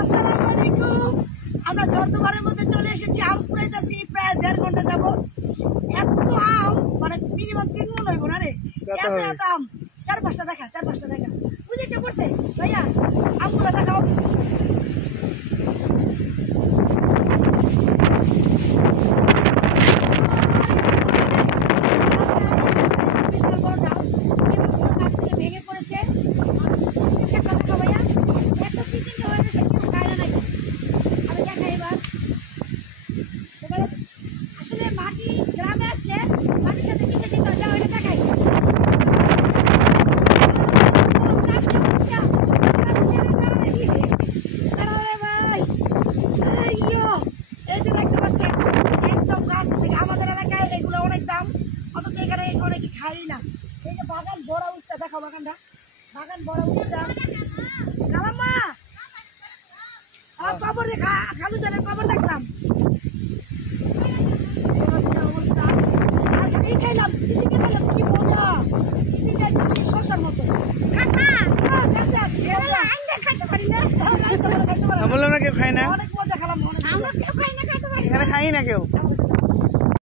আসসালামু আলাইকুম। আমরা জর্দবারের মধ্যে চলে এসেছি, আম কুড়াইতেছি প্রায় 1.5 ঘন্টা যাবো। এত আম মানে মিনিমাম 3 মণ হইব না রে, এত এত আম। 4-5টা দেখা বুঝেছে করছে ভাইয়া, আমগুলো দেখাও। ভেঙে পড়েছে ভাইয়া, এত চিকেন হয়ে গেছে, কেউ খায় না নাকি? আমি দেখাই এবার। এবারে আসলে মাটি গ্রামে আসলে মাটির সাথে মিশে যেতে হয়, এটা দেখাই। এই যে দেখতে পাচ্ছেন একদম গাছ থেকে, আমাদের এলাকায় এগুলো অনেক দাম, অথচ এখানে অনেকে খাই না। এই যে বাগান বড় উস্তা, দেখো বাগানটা, বাগান বড় উস্তা। কালাম্মা আমার কবর খালু জানের কবর দেখলাম, অবস্থা। আর এই খাইলাম, চিচিঙ্গা খাইলাম, কি মজা! চিচিঙ্গা একদম শসার মতো। খাইতে পারি না, বললাম না কেউ খায় না, অনেক মজা খেলাম। এখানে খাই না কেউ।